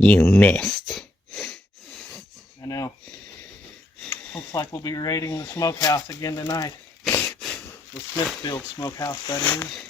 You missed. I know. Looks like we'll be raiding the smokehouse again tonight. The Smithfield smokehouse, that is.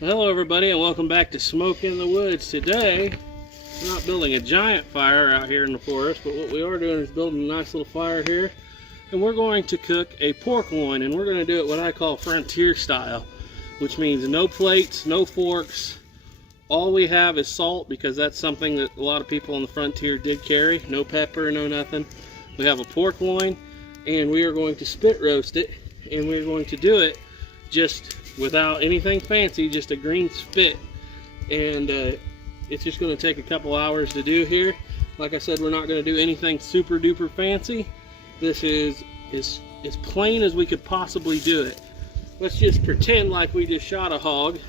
Hello everybody, and welcome back to Smoke in the Woods. Today, we're not building a giant fire out here in the forest, but what we are doing is building a nice little fire here. And we're going to cook a pork loin, and we're going to do it what I call frontier style, which means no plates, no forks. All we have is salt, because that's something that a lot of people on the frontier did carry. No pepper, no nothing. We have a pork loin, and we are going to spit roast it, and we're going to do it just without anything fancy, just a green spit. And it's just going to take a couple hours to do here. Like I said, we're not going to do anything super duper fancy. This is as plain as we could possibly do it. Let's just pretend like we just shot a hog.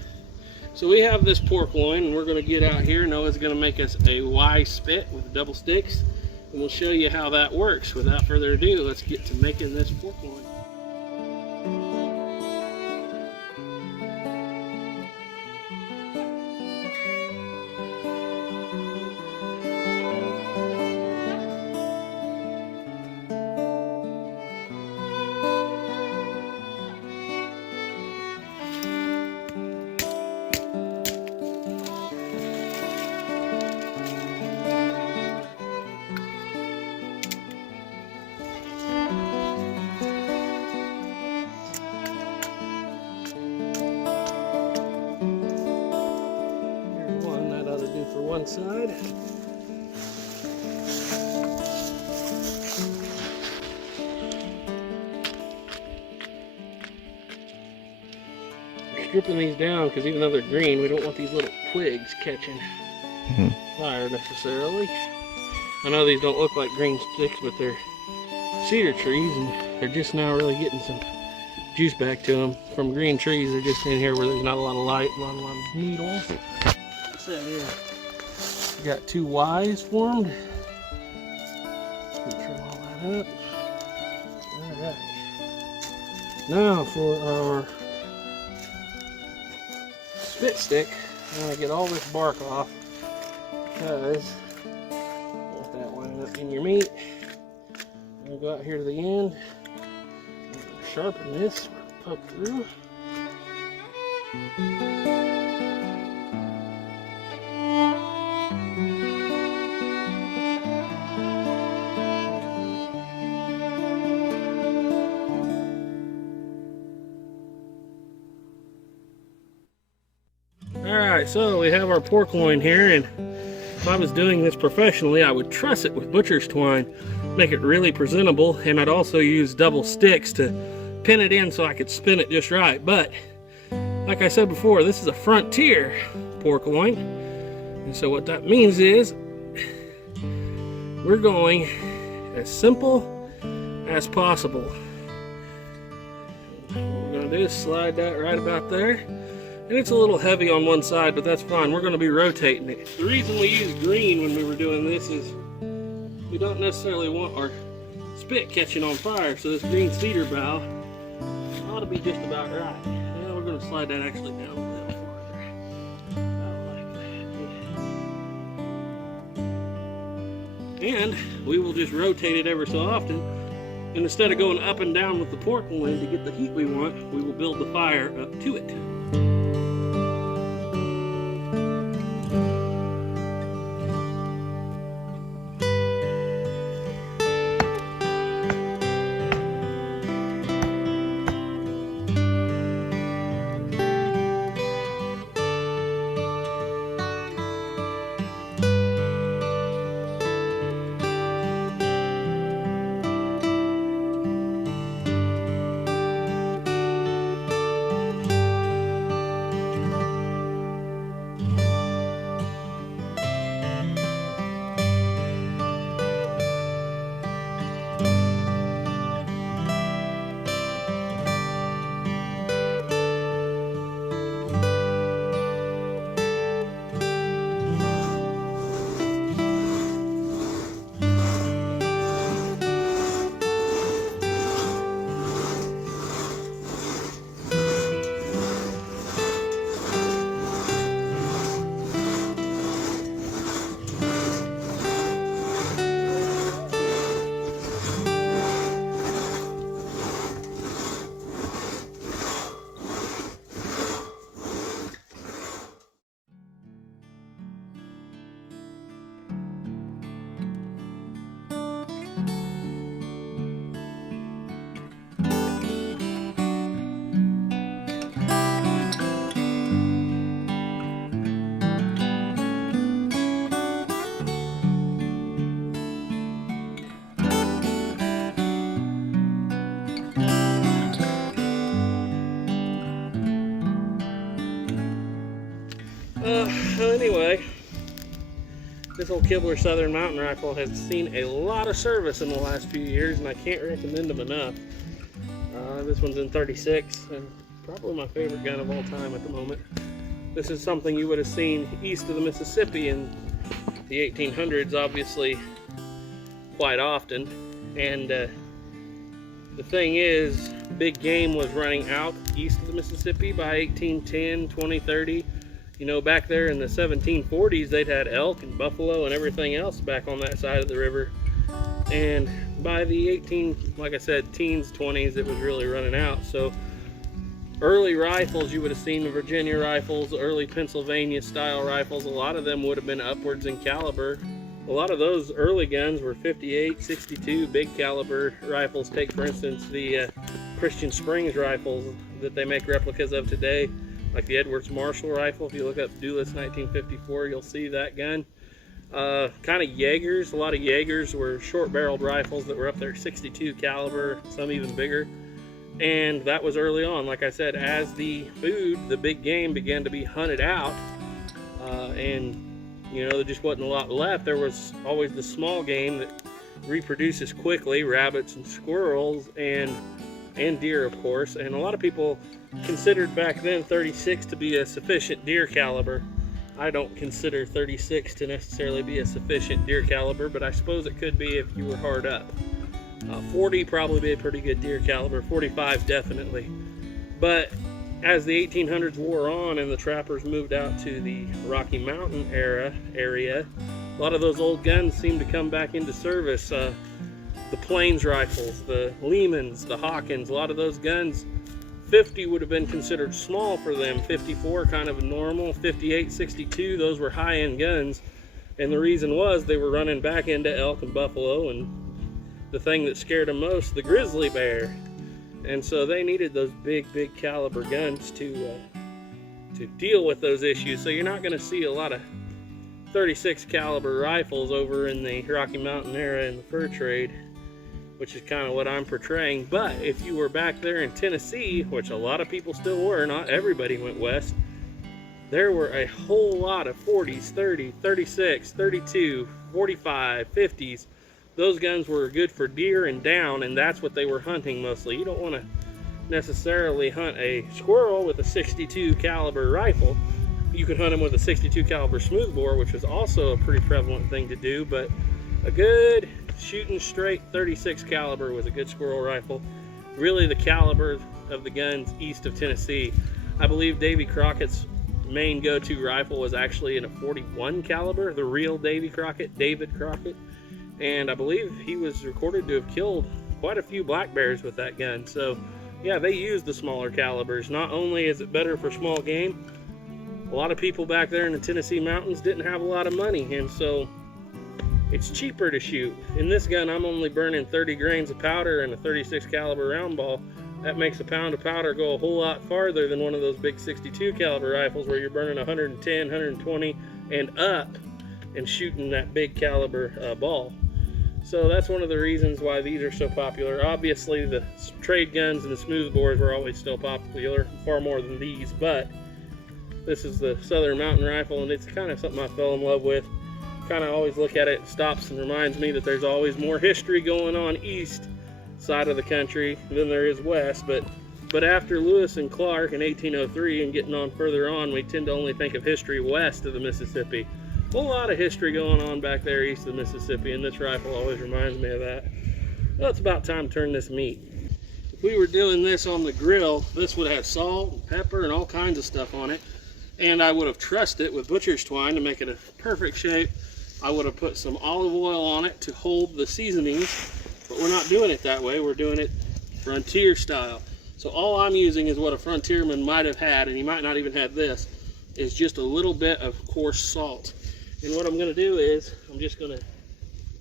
So we have this pork loin, and we're going to get out here. Noah's going to make us a Y spit with double sticks, and we'll show you how that works. Without further ado, let's get to making this pork loin. one side. We're stripping these down because even though they're green, we don't want these little twigs catching fire necessarily. I know these don't look like green sticks, but they're cedar trees, and they're just now really getting some juice back to them. From green trees, they're just in here where there's not a lot of light, not a lot of needles. So here, we got two Ys formed. Trim all that up. Alright. Now for our spit stick, I'm going to get all this bark off because want that lining up in your meat. We'll go out here to the end, sharpen this, poke through. Alright, so we have our pork loin here, and if I was doing this professionally, I would truss it with butcher's twine, make it really presentable, and I'd also use double sticks to pin it in so I could spin it just right. But like I said before, this is a frontier pork loin, and so what that means is we're going as simple as possible. What we're going to do is slide that right about there. And it's a little heavy on one side, but that's fine. We're going to be rotating it. The reason we used green when we were doing this is we don't necessarily want our spit catching on fire, so this green cedar bough ought to be just about right. Now we're going to slide that actually down a little farther. About like that. And we will just rotate it ever so often. And instead of going up and down with the pork loin to get the heat we want, we will build the fire up to it. Anyway, this old Kibler Southern Mountain Rifle has seen a lot of service in the last few years, and I can't recommend them enough. This one's in 36, and probably my favorite gun of all time at the moment. This is something you would have seen east of the Mississippi in the 1800s, obviously, quite often. And the thing is, big game was running out east of the Mississippi by 1810, 2030. You know, back there in the 1740s, they'd had elk and buffalo and everything else back on that side of the river. And by the like I said, teens, 20s, it was really running out. So early rifles, you would have seen the Virginia rifles, early Pennsylvania style rifles, a lot of them would have been upwards in caliber. A lot of those early guns were 58, 62, big caliber rifles. Take, for instance, the Christian Springs rifles that they make replicas of today. like the Edwards Marshall rifle. If you look up Duelist 1954, you'll see that gun. Kind of Jaegers. A lot of Jaegers were short-barreled rifles that were up there 62 caliber, some even bigger. And that was early on. Like I said, as the food, the big game began to be hunted out, and you know, there just wasn't a lot left. There was always the small game that reproduces quickly, rabbits and squirrels and deer, of course. And a lot of people considered back then 36 to be a sufficient deer caliber. I don't consider 36 to necessarily be a sufficient deer caliber, but I suppose it could be if you were hard up. 40 probably be a pretty good deer caliber, 45 definitely. But as the 1800s wore on and the trappers moved out to the Rocky Mountain area, a lot of those old guns seemed to come back into service. The Plains rifles, the Lehmans, the Hawkins, a lot of those guns, 50 would have been considered small for them, 54 kind of normal, 58, 62, those were high-end guns. And the reason was they were running back into elk and buffalo, and the thing that scared them most, the grizzly bear. And so they needed those big caliber guns to deal with those issues. So you're not going to see a lot of 36 caliber rifles over in the Rocky Mountain area in the fur trade, which is kind of what I'm portraying. But if you were back there in Tennessee, which a lot of people still were, not everybody went west, there were a whole lot of 40s, 30, 36, 32, 45, 50s. Those guns were good for deer and down, and that's what they were hunting mostly. You don't want to necessarily hunt a squirrel with a 62 caliber rifle. You could hunt them with a 62 caliber smoothbore, which was also a pretty prevalent thing to do, but a good shooting straight 36 caliber was a good squirrel rifle. Really the caliber of the guns east of Tennessee. I believe Davy Crockett's main go-to rifle was actually in a 41 caliber, the real David Crockett. And I believe he was recorded to have killed quite a few black bears with that gun. So yeah, they used the smaller calibers. Not only is it better for small game, a lot of people back there in the Tennessee mountains didn't have a lot of money, and so it's cheaper to shoot. In this gun, I'm only burning 30 grains of powder and a 36 caliber round ball. That makes a pound of powder go a whole lot farther than one of those big 62 caliber rifles where you're burning 110, 120 and up and shooting that big caliber ball. So that's one of the reasons why these are so popular. Obviously the trade guns and the smoothbores were always still popular, far more than these, but this is the Southern Mountain Rifle, and it's kind of something I fell in love with. Kind of always look at it, stops and reminds me that there's always more history going on east side of the country than there is west. But after Lewis and Clark in 1803 and getting on further on, we tend to only think of history west of the Mississippi. A whole lot of history going on back there east of the Mississippi, and this rifle always reminds me of that. Well, it's about time to turn this meat. If we were doing this on the grill, this would have salt and pepper and all kinds of stuff on it, and I would have trussed it with butcher's twine to make it a perfect shape. I would have put some olive oil on it to hold the seasonings, but we're not doing it that way. We're doing it frontier style. So all I'm using is what a frontierman might have had, and he might not even have this, is just a little bit of coarse salt. And what I'm going to do is I'm just going to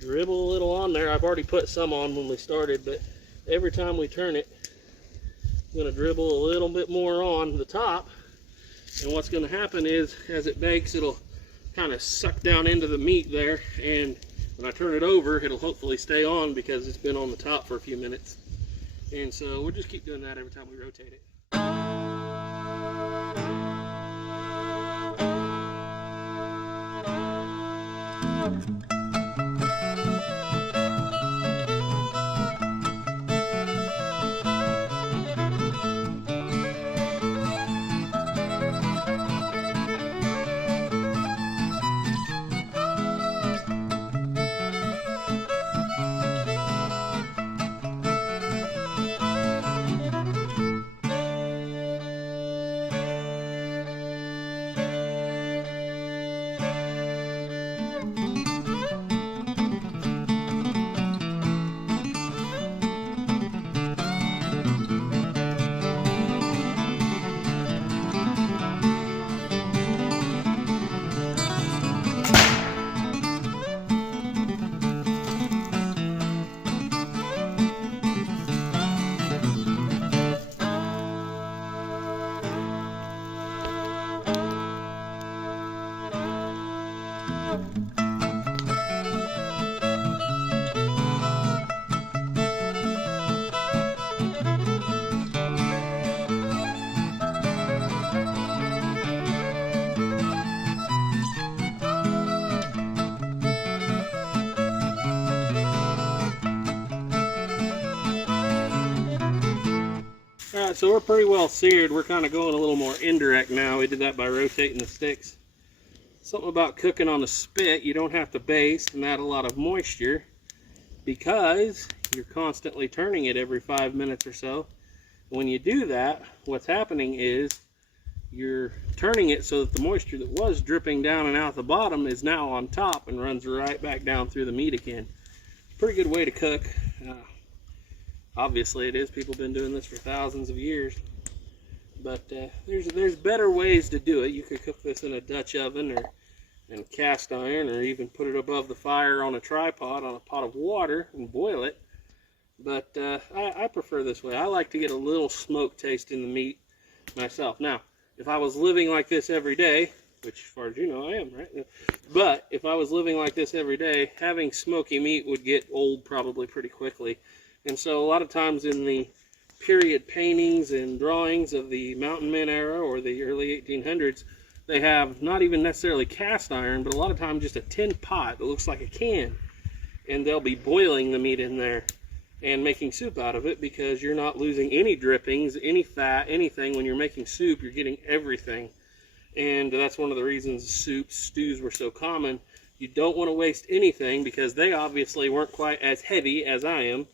dribble a little on there. I've already put some on when we started, but every time we turn it, I'm going to dribble a little bit more on the top. And what's going to happen is, as it bakes, it'll kind of suck down into the meat there, and when I turn it over, it'll hopefully stay on because it's been on the top for a few minutes. And so we'll just keep doing that every time we rotate it. Alright, so we're pretty well seared. We're kind of going a little more indirect now. We did that by rotating the sticks. Something about cooking on a spit, you don't have to baste and add a lot of moisture because you're constantly turning it every 5 minutes or so. When you do that, what's happening is you're turning it so that the moisture that was dripping down and out the bottom is now on top and runs right back down through the meat again. Pretty good way to cook. Obviously it is. People have been doing this for thousands of years. But there's better ways to do it. You could cook this in a Dutch oven or in cast iron, or even put it above the fire on a tripod on a pot of water and boil it. But I prefer this way. I like to get a little smoke taste in the meat myself. Now, if I was living like this every day, which as far as you know I am, right? But if I was living like this every day, having smoky meat would get old probably pretty quickly. And so a lot of times in the period paintings and drawings of the Mountain Men era or the early 1800s, they have not even necessarily cast iron, but a lot of times just a tin pot that looks like a can. And they'll be boiling the meat in there and making soup out of it, because you're not losing any drippings, any fat, anything. When you're making soup, you're getting everything. And that's one of the reasons soups, stews were so common. You don't want to waste anything, because they obviously weren't quite as heavy as I am.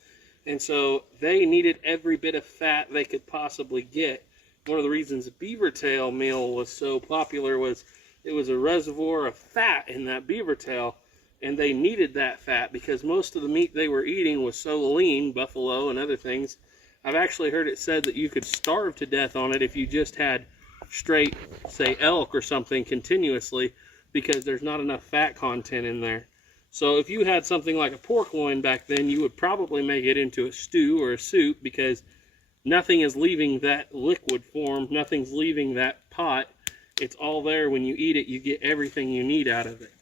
And so they needed every bit of fat they could possibly get. One of the reasons beaver tail meal was so popular was it was a reservoir of fat in that beaver tail, and they needed that fat because most of the meat they were eating was so lean, buffalo and other things. I've actually heard it said that you could starve to death on it if you just had straight, say, elk or something continuously, because there's not enough fat content in there. So if you had something like a pork loin back then, you would probably make it into a stew or a soup, because nothing is leaving that liquid form, nothing's leaving that pot. It's all there. When you eat it, you get everything you need out of it.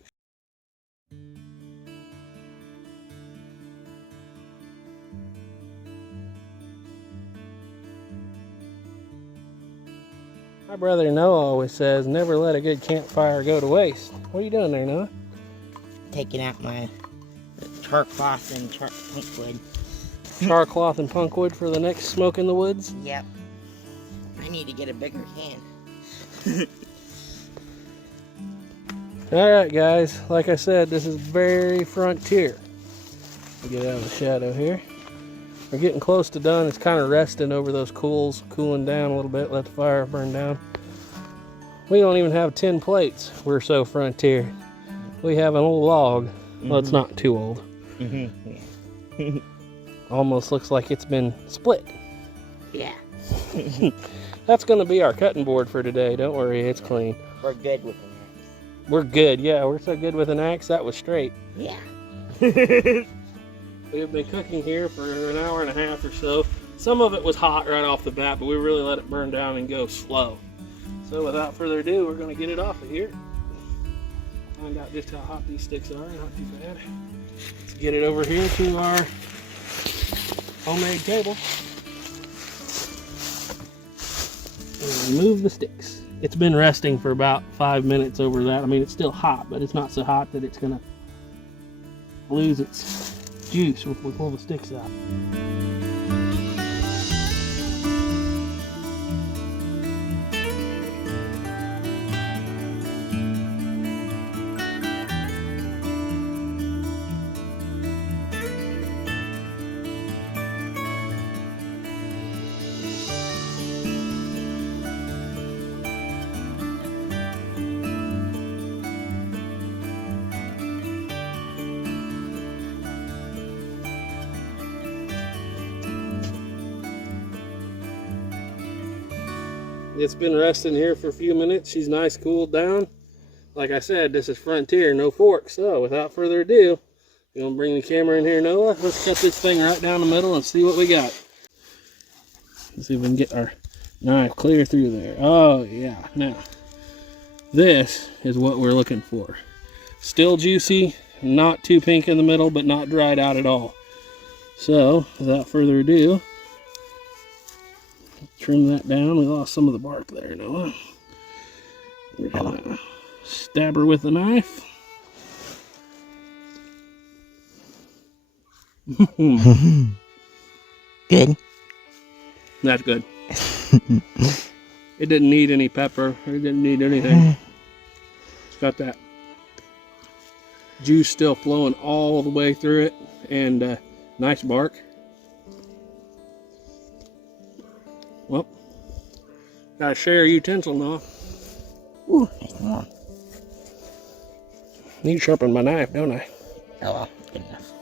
My brother Noah always says, never let a good campfire go to waste. What are you doing there, Noah? Taking out my char cloth and punk wood. Char cloth and punk wood for the next smoke in the woods? Yep. I need to get a bigger can. Alright guys, like I said, this is very frontier. Get out of the shadow here. We're getting close to done. It's kind of resting over those coals, cooling down a little bit, let the fire burn down. We don't even have 10 plates. We're so frontier. We have an old log. Well, it's not too old. Almost looks like it's been split. Yeah. That's going to be our cutting board for today. Don't worry, it's clean. We're good with an axe. We're good. Yeah, we're so good with an axe. That was straight. Yeah. We have been cooking here for an hour and a half or so. Some of it was hot right off the bat, but we really let it burn down and go slow. So without further ado, we're going to get it off of here. Find out just how hot these sticks are. Not too bad. Let's get it over here to our homemade table and remove the sticks. It's been resting for about 5 minutes over that. I mean, it's still hot, but it's not so hot that it's gonna lose its juice if we pull the sticks out. It's been resting here for a few minutes. She's nice, cooled down. Like I said, this is frontier, no forks. So without further ado, you want to bring the camera in here, Noah? Let's cut this thing right down the middle and see what we got. Let's see if we can get our knife clear through there. Oh yeah, now this is what we're looking for. Still juicy, not too pink in the middle, but not dried out at all. So, without further ado, trim that down. We lost some of the bark there, Noah. We're gonna stab her with a knife. Good. That's good. It didn't need any pepper. It didn't need anything. It's got that juice still flowing all the way through it, and nice bark. Well, gotta share a utensil now. Ooh, nice and warm. Need to sharpen my knife, don't I? Oh well, good enough.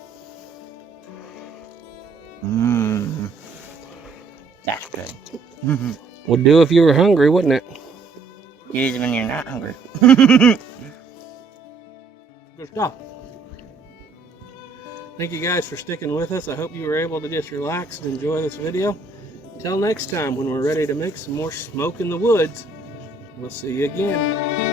Mmm. That's good. Would do if you were hungry, wouldn't it? Use it when you're not hungry. Good stuff. Thank you guys for sticking with us. I hope you were able to just relax and enjoy this video. Until next time, when we're ready to make some more smoke in the woods, we'll see you again.